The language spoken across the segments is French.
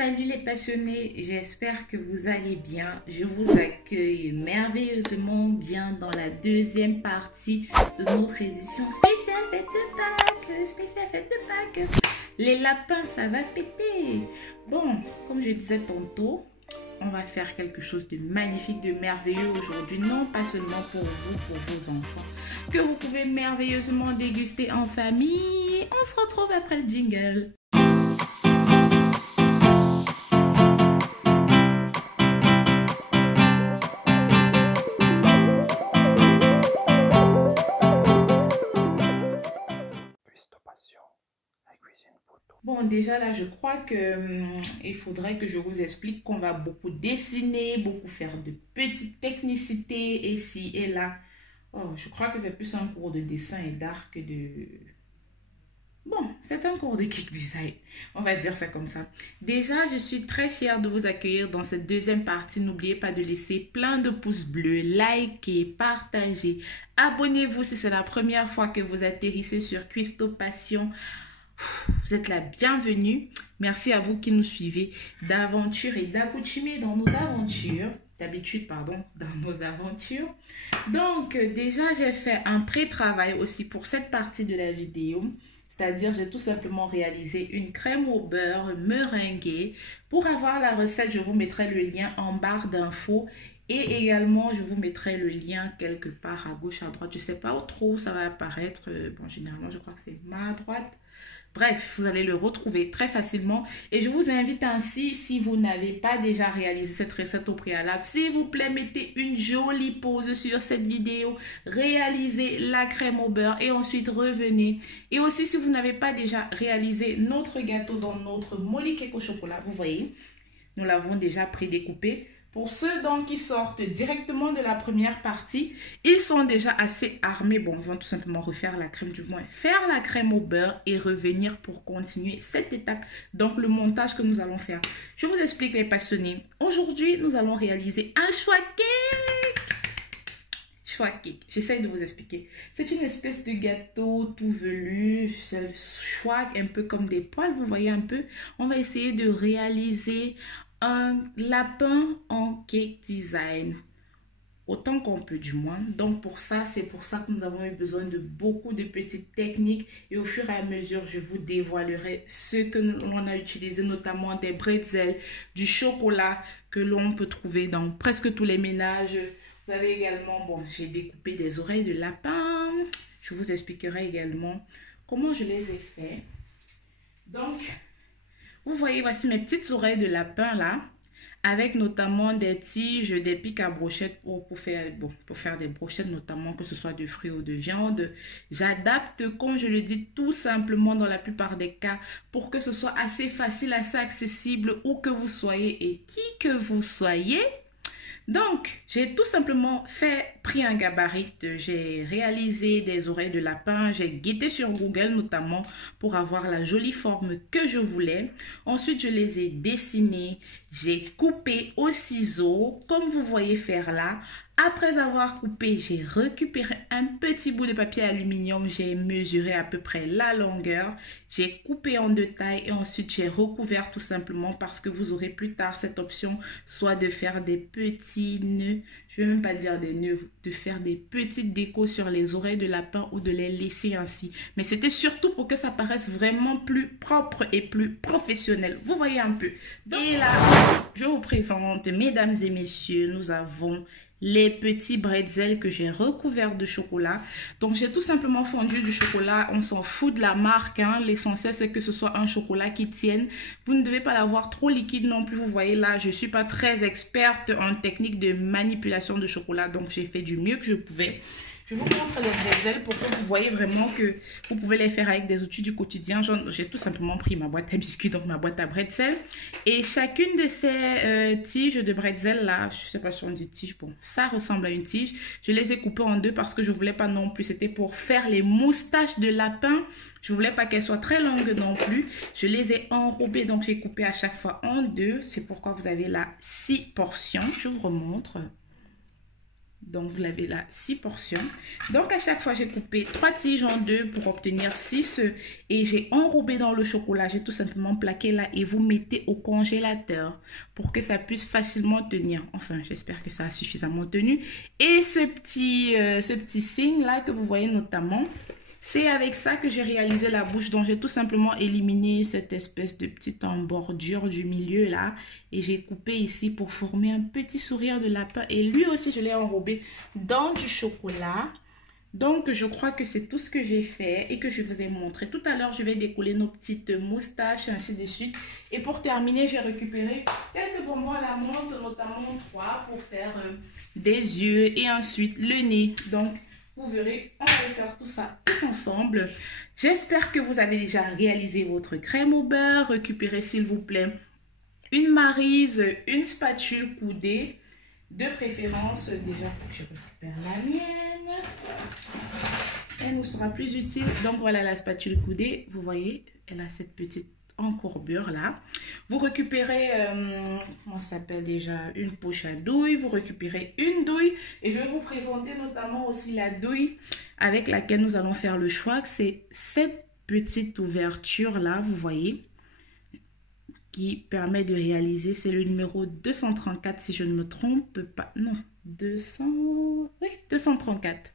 Salut les passionnés, j'espère que vous allez bien. Je vous accueille merveilleusement bien dans la deuxième partie de notre édition spéciale fête de Pâques. Spéciale fête de Pâques. Les lapins, ça va péter. Bon, comme je disais tantôt, on va faire quelque chose de magnifique, de merveilleux aujourd'hui. Non pas seulement pour vous, pour vos enfants, que vous pouvez merveilleusement déguster en famille. On se retrouve après le jingle. Bon, déjà là, je crois que il faudrait que je vous explique qu'on va beaucoup dessiner, beaucoup faire de petites technicités ici et là. Oh, je crois que c'est plus un cours de dessin et d'art que de... Bon, c'est un cours de cake design. On va dire ça comme ça. Déjà, je suis très fière de vous accueillir dans cette deuxième partie. N'oubliez pas de laisser plein de pouces bleus, likez, partagez. Abonnez-vous si c'est la première fois que vous atterrissez sur Cuisto Passion. Vous êtes la bienvenue. Merci à vous qui nous suivez d'aventure et d'accoutumée dans nos aventures. D'habitude, pardon, dans nos aventures. Donc, déjà, j'ai fait un pré-travail aussi pour cette partie de la vidéo. C'est-à-dire, j'ai tout simplement réalisé une crème au beurre meringuée. Pour avoir la recette, je vous mettrai le lien en barre d'infos. Et également, je vous mettrai le lien quelque part à gauche, à droite. Je ne sais pas trop où ça va apparaître. Bon, généralement, je crois que c'est ma droite. Bref, vous allez le retrouver très facilement. Et je vous invite ainsi, si vous n'avez pas déjà réalisé cette recette au préalable, s'il vous plaît, mettez une jolie pause sur cette vidéo. Réalisez la crème au beurre et ensuite revenez. Et aussi, si vous n'avez pas déjà réalisé notre gâteau dans notre molly cake au chocolat, vous voyez, nous l'avons déjà prédécoupé. Pour ceux donc qui sortent directement de la première partie, ils sont déjà assez armés. Bon, ils vont tout simplement refaire la crème, du moins faire la crème au beurre et revenir pour continuer cette étape. Donc, le montage que nous allons faire. Je vous explique les passionnés. Aujourd'hui, nous allons réaliser un choix cake. Choix cake. J'essaye de vous expliquer. C'est une espèce de gâteau tout velu. C'est le choix un peu comme des poils, vous voyez un peu. On va essayer de réaliser un lapin en cake design, autant qu'on peut du moins. Donc pour ça, c'est pour ça que nous avons eu besoin de beaucoup de petites techniques et au fur et à mesure, je vous dévoilerai ce que l'on a utilisé, notamment des bretzels, du chocolat que l'on peut trouver dans presque tous les ménages. Vous avez également, bon, j'ai découpé des oreilles de lapin. Je vous expliquerai également comment je les ai fait. Donc, vous voyez, voici mes petites oreilles de lapin là, avec notamment des tiges, des pics à brochettes pour faire des brochettes, notamment que ce soit de fruits ou de viande. J'adapte, comme je le dis, tout simplement dans la plupart des cas pour que ce soit assez facile, assez accessible, où que vous soyez et qui que vous soyez. Donc, j'ai tout simplement pris un gabarit, j'ai réalisé des oreilles de lapin, j'ai guetté sur Google notamment pour avoir la jolie forme que je voulais. Ensuite, je les ai dessinées, j'ai coupé au ciseau, comme vous voyez faire là. Après avoir coupé, j'ai récupéré un petit bout de papier aluminium, j'ai mesuré à peu près la longueur, j'ai coupé en deux tailles et ensuite j'ai recouvert tout simplement parce que vous aurez plus tard cette option, soit de faire des petits nœuds, je ne vais même pas dire des nœuds, de faire des petites décos sur les oreilles de lapin ou de les laisser ainsi. Mais c'était surtout pour que ça paraisse vraiment plus propre et plus professionnel. Vous voyez un peu. Et là, je vous présente, mesdames et messieurs, nous avons les petits bretzels que j'ai recouverts de chocolat. Donc, j'ai tout simplement fondu du chocolat. On s'en fout de la marque, hein. L'essentiel, c'est que ce soit un chocolat qui tienne. Vous ne devez pas l'avoir trop liquide non plus. Vous voyez là, je ne suis pas très experte en technique de manipulation de chocolat. Donc, j'ai fait du mieux que je pouvais. Je vous montre les bretzels pour que vous voyez vraiment que vous pouvez les faire avec des outils du quotidien. J'ai tout simplement pris ma boîte à biscuits, donc ma boîte à bretzels. Et chacune de ces tiges de bretzels là, je ne sais pas si on dit tige, bon, ça ressemble à une tige. Je les ai coupées en deux parce que je ne voulais pas non plus, c'était pour faire les moustaches de lapin. Je ne voulais pas qu'elles soient très longues non plus. Je les ai enrobées, donc j'ai coupé à chaque fois en deux. C'est pourquoi vous avez là 6 portions. Je vous remontre. Donc, vous l'avez là, 6 portions. Donc, à chaque fois, j'ai coupé 3 tiges en deux pour obtenir 6 œufs. Et j'ai enrobé dans le chocolat. J'ai tout simplement plaqué là et vous mettez au congélateur pour que ça puisse facilement tenir. Enfin, j'espère que ça a suffisamment tenu. Et ce petit signe là que vous voyez notamment, c'est avec ça que j'ai réalisé la bouche. Donc, j'ai tout simplement éliminé cette espèce de petite embordure du milieu là. Et j'ai coupé ici pour former un petit sourire de lapin. Et lui aussi, je l'ai enrobé dans du chocolat. Donc, je crois que c'est tout ce que j'ai fait et que je vous ai montré. Tout à l'heure, je vais décoller nos petites moustaches, ainsi de suite. Et pour terminer, j'ai récupéré quelques bonbons à la menthe, notamment 3 pour faire des yeux et ensuite le nez. Donc, vous verrez, on va faire tout ça tous ensemble. J'espère que vous avez déjà réalisé votre crème au beurre. Récupérez s'il vous plaît une maryse, une spatule coudée. De préférence, déjà, je récupère la mienne. Elle nous sera plus utile. Donc voilà la spatule coudée. Vous voyez, elle a cette petite encourbure là. Vous récupérez, comment ça s'appelle déjà, une poche à douille. Vous récupérez une douille. Et je vais vous présenter notamment aussi la douille avec laquelle nous allons faire le choix. C'est cette petite ouverture là, vous voyez, qui permet de réaliser, c'est le numéro 234 si je ne me trompe pas, non, 234.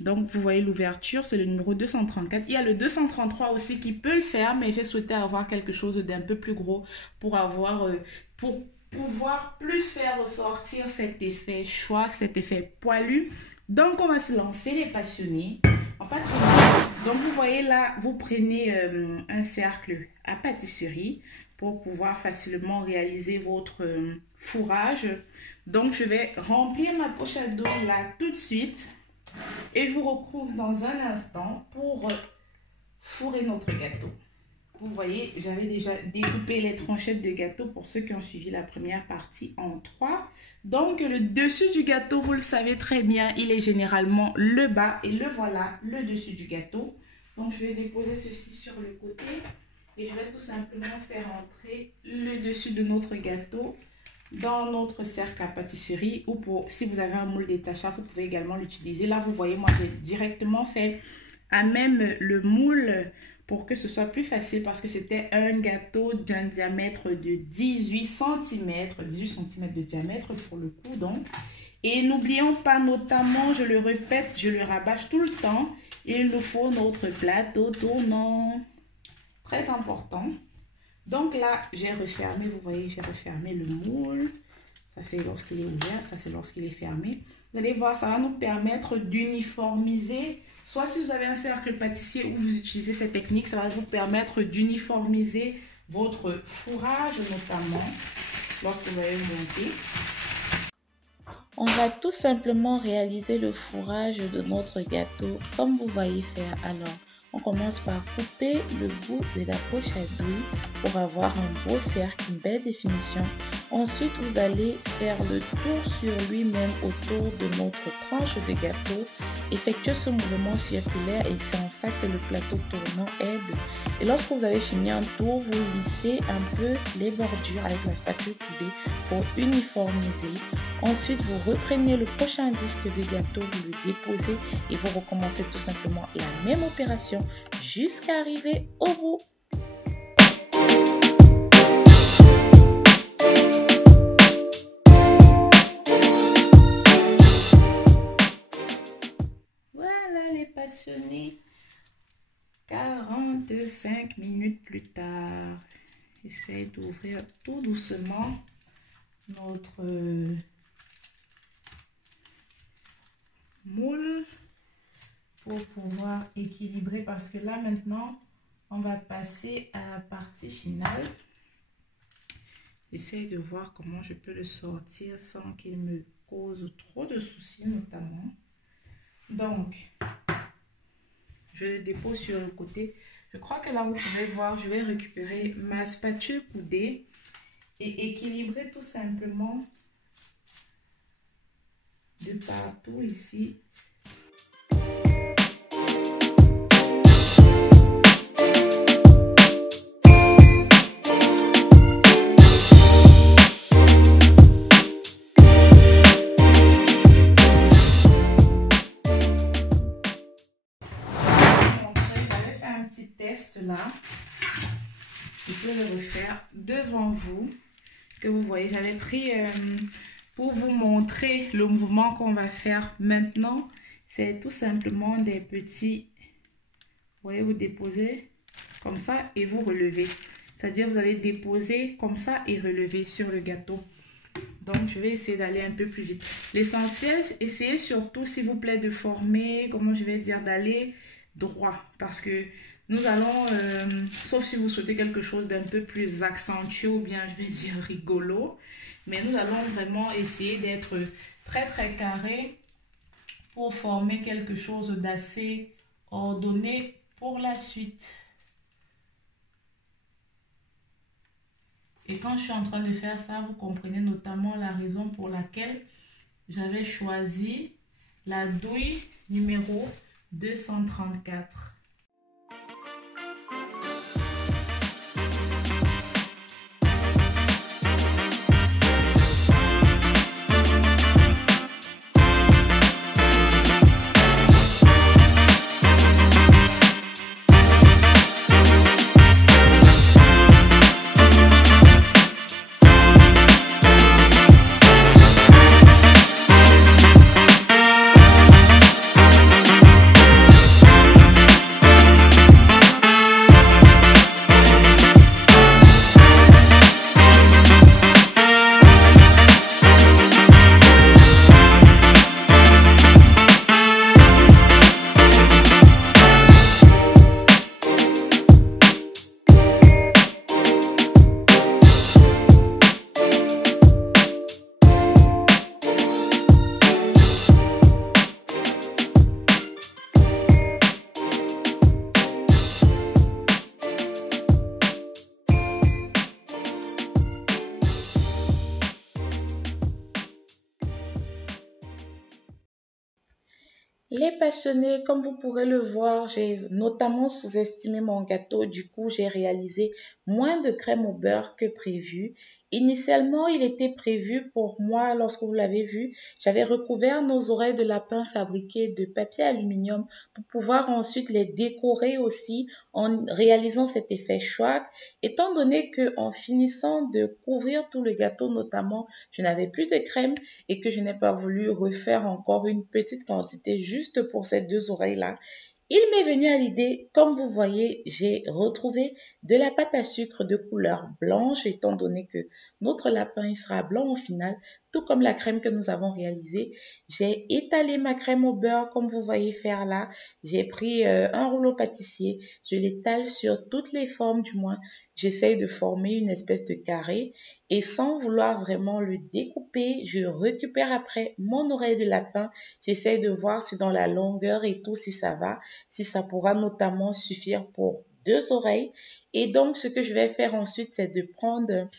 Donc vous voyez l'ouverture, c'est le numéro 234. Il y a le 233 aussi qui peut le faire, mais j'ai souhaité avoir quelque chose d'un peu plus gros pour avoir, pour pouvoir plus faire ressortir cet effet chouac, cet effet poilu. Donc on va se lancer les passionnés. Donc vous voyez là, vous prenez un cercle à pâtisserie pour pouvoir facilement réaliser votre fourrage. Donc je vais remplir ma poche à douille là tout de suite et je vous retrouve dans un instant pour fourrer notre gâteau. Vous voyez, j'avais déjà découpé les tranchettes de gâteau pour ceux qui ont suivi la première partie en 3. Donc, le dessus du gâteau, vous le savez très bien, il est généralement le bas. Et le voilà, le dessus du gâteau. Donc, je vais déposer ceci sur le côté. Et je vais tout simplement faire entrer le dessus de notre gâteau dans notre cercle à pâtisserie. Ou pour, si vous avez un moule détachable, vous pouvez également l'utiliser. Là, vous voyez, moi, j'ai directement fait à même le moule pour que ce soit plus facile parce que c'était un gâteau d'un diamètre de 18 cm de diamètre pour le coup donc. Et n'oublions pas notamment, je le répète, je le rabâche tout le temps, il nous faut notre plateau tournant. Très important. Donc là, j'ai refermé, vous voyez, j'ai refermé le moule. Ça c'est lorsqu'il est ouvert, ça c'est lorsqu'il est fermé. Vous allez voir, ça va nous permettre d'uniformiser. Soit si vous avez un cercle pâtissier où vous utilisez cette technique, ça va vous permettre d'uniformiser votre fourrage notamment lorsque vous allez monter. On va tout simplement réaliser le fourrage de notre gâteau comme vous voyez faire. Alors, on commence par couper le bout de la poche à douille pour avoir un beau cercle, une belle définition. Ensuite, vous allez faire le tour sur lui-même autour de notre tranche de gâteau. Effectuez ce mouvement circulaire et c'est en ça que le plateau tournant aide. Et lorsque vous avez fini un tour, vous lissez un peu les bordures avec la spatule coudée pour uniformiser. Ensuite, vous reprenez le prochain disque de gâteau, vous le déposez et vous recommencez tout simplement la même opération jusqu'à arriver au bout. Voilà les passionnés, 45 minutes plus tard, j'essaie d'ouvrir tout doucement notre moule pour pouvoir équilibrer parce que là maintenant on va passer à la partie finale. J'essaie de voir comment je peux le sortir sans qu'il me cause trop de soucis notamment. Donc je le dépose sur le côté. Je crois que là vous pouvez voir, je vais récupérer ma spatule coudée et équilibrer tout simplement de partout ici. peux le refaire devant vous. Que vous voyez, j'avais pris pour vous montrer le mouvement qu'on va faire maintenant. C'est tout simplement des petits, vous voyez, vous déposez comme ça et vous relevez. C'est-à-dire vous allez déposer comme ça et relever sur le gâteau. Donc je vais essayer d'aller un peu plus vite. L'essentiel, essayez surtout s'il vous plaît de former, comment je vais dire, d'aller droit. Parce que nous allons, sauf si vous souhaitez quelque chose d'un peu plus accentué ou bien je vais dire rigolo. Mais nous allons vraiment essayer d'être très très carré pour former quelque chose d'assez ordonné pour la suite. Et quand je suis en train de faire ça, vous comprenez notamment la raison pour laquelle j'avais choisi la douille numéro 234. Les passionnés, comme vous pourrez le voir, j'ai notamment sous-estimé mon gâteau. Du coup, j'ai réalisé moins de crème au beurre que prévu. Initialement, il était prévu pour moi, lorsque vous l'avez vu, j'avais recouvert nos oreilles de lapin fabriquées de papier aluminium pour pouvoir ensuite les décorer aussi en réalisant cet effet chouac. Étant donné que en finissant de couvrir tout le gâteau notamment, je n'avais plus de crème et que je n'ai pas voulu refaire encore une petite quantité juste pour ces deux oreilles-là. Il m'est venu à l'idée, comme vous voyez, j'ai retrouvé de la pâte à sucre de couleur blanche, étant donné que notre lapin il sera blanc au final, tout comme la crème que nous avons réalisée. J'ai étalé ma crème au beurre, comme vous voyez faire là. J'ai pris un rouleau pâtissier, je l'étale sur toutes les formes du moins. J'essaye de former une espèce de carré et sans vouloir vraiment le découper, je récupère après mon oreille de lapin. J'essaye de voir si dans la longueur et tout, si ça va, si ça pourra notamment suffire pour deux oreilles. Et donc, ce que je vais faire ensuite, c'est de prendre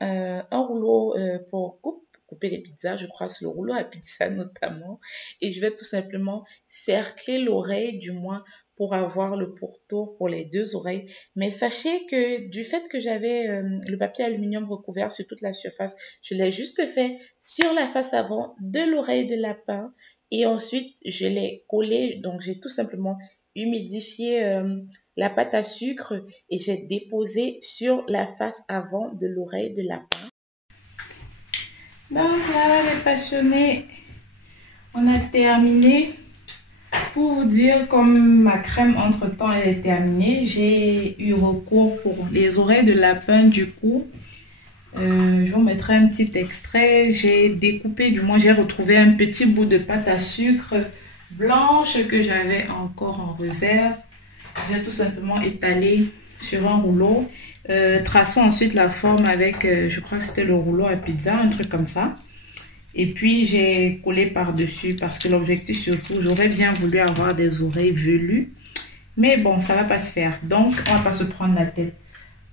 un rouleau pour couper les pizzas, je crois c'est le rouleau à pizza notamment. Et je vais tout simplement cercler l'oreille du moins pour avoir le pourtour pour les deux oreilles. Mais sachez que du fait que j'avais le papier aluminium recouvert sur toute la surface, je l'ai juste fait sur la face avant de l'oreille de lapin et ensuite je l'ai collé. Donc j'ai tout simplement humidifié la pâte à sucre et j'ai déposé sur la face avant de l'oreille de lapin. Donc là, les passionnés, on a terminé. Pour vous dire, comme ma crème entre-temps elle est terminée, j'ai eu recours pour les oreilles de lapin. Du coup, je vous mettrai un petit extrait. J'ai découpé, du moins j'ai retrouvé un petit bout de pâte à sucre blanche que j'avais encore en réserve. J'ai tout simplement étalé sur un rouleau. Traçons ensuite la forme avec, je crois que c'était le rouleau à pizza, un truc comme ça. Et puis, j'ai collé par-dessus parce que l'objectif surtout, j'aurais bien voulu avoir des oreilles velues. Mais bon, ça ne va pas se faire. Donc, on ne va pas se prendre la tête.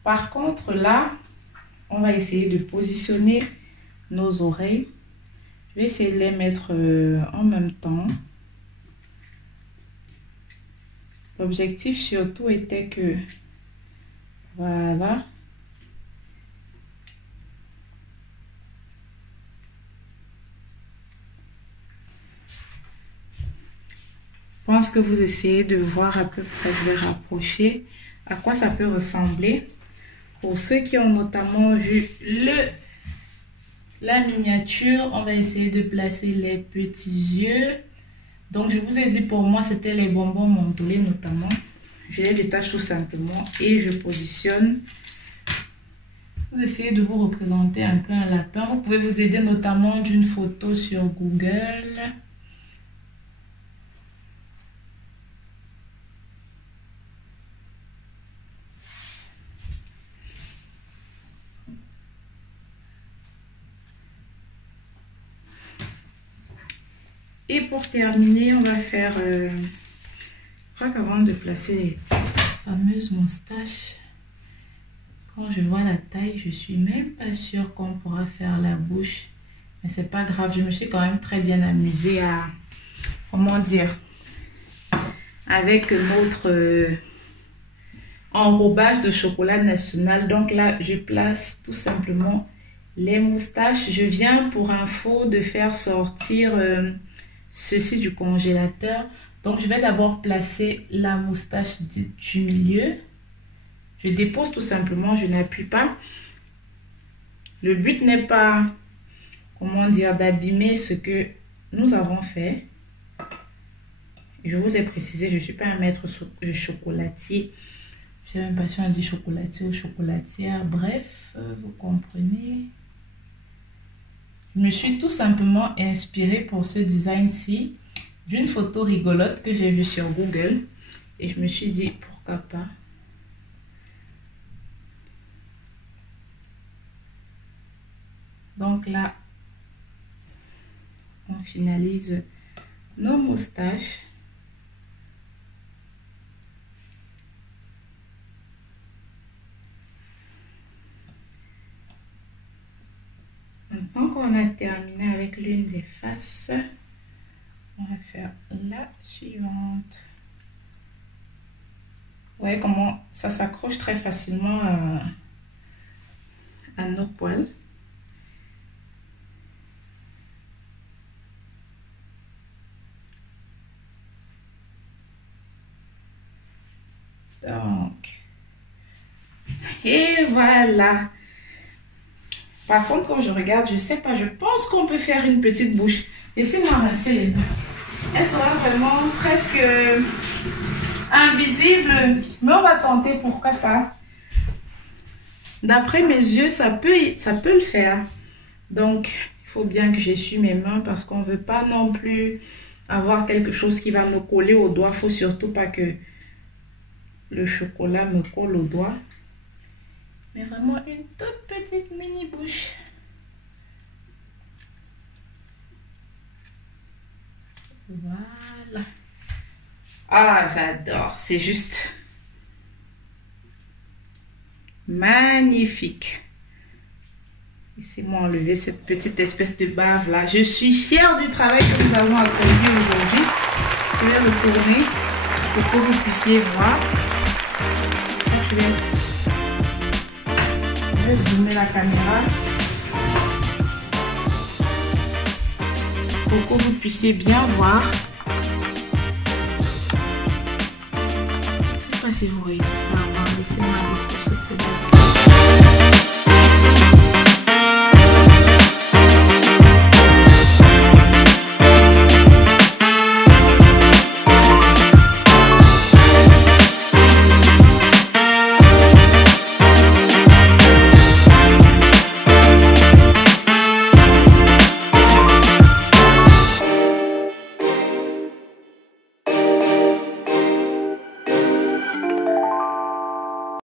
Par contre, là, on va essayer de positionner nos oreilles. Je vais essayer de les mettre en même temps. L'objectif surtout était que, voilà. Je pense que vous essayez de voir à peu près, je vais rapprocher à quoi ça peut ressembler. Pour ceux qui ont notamment vu la miniature, on va essayer de placer les petits yeux. Donc je vous ai dit, pour moi c'était les bonbons mentholés notamment. Je les détache tout simplement et je positionne. Vous essayez de vous représenter un peu un lapin. Vous pouvez vous aider notamment d'une photo sur Google. Et pour terminer, on va faire... je crois qu'avant de placer les fameuses moustaches, quand je vois la taille, je suis même pas sûre qu'on pourra faire la bouche. Mais c'est pas grave, je me suis quand même très bien amusée à... Comment dire? Avec notre enrobage de chocolat national. Donc là, je place tout simplement les moustaches. Je viens pour info de faire sortir ceci du congélateur. Donc je vais d'abord placer la moustache dite du milieu. Je dépose tout simplement, je n'appuie pas. Le but n'est pas, comment dire, d'abîmer ce que nous avons fait. Je vous ai précisé, je ne suis pas un maître chocolatier. Je ne sais même pas si on dit chocolatier ou chocolatière. Bref, vous comprenez. Je me suis tout simplement inspirée pour ce design-ci d'une photo rigolote que j'ai vue sur Google. Et je me suis dit, pourquoi pas. Donc là, on finalise nos moustaches. Maintenant qu'on a terminé avec l'une des faces, on va faire la suivante. Vous voyez comment ça s'accroche très facilement à nos poils. Donc, et voilà. Par contre, quand je regarde, je sais pas, je pense qu'on peut faire une petite bouche. Laissez-moi rincer les mains. Elle sera vraiment presque invisible, mais on va tenter, pourquoi pas. D'après mes yeux, ça peut le faire. Donc, il faut bien que j'essuie mes mains parce qu'on ne veut pas non plus avoir quelque chose qui va me coller au doigt. Il ne faut surtout pas que le chocolat me colle au doigt. Mais vraiment une toute petite mini bouche. Voilà. Ah, j'adore. C'est juste magnifique. Laissez-moi enlever cette petite espèce de bave là. Je suis fière du travail que nous avons accompli aujourd'hui. Je vais retourner pour que vous puissiez voir. Je vais zoomer la caméra pour que vous puissiez bien voir. Je ne sais pas si vous réussissez à voir. Laissez-moi décocher cela.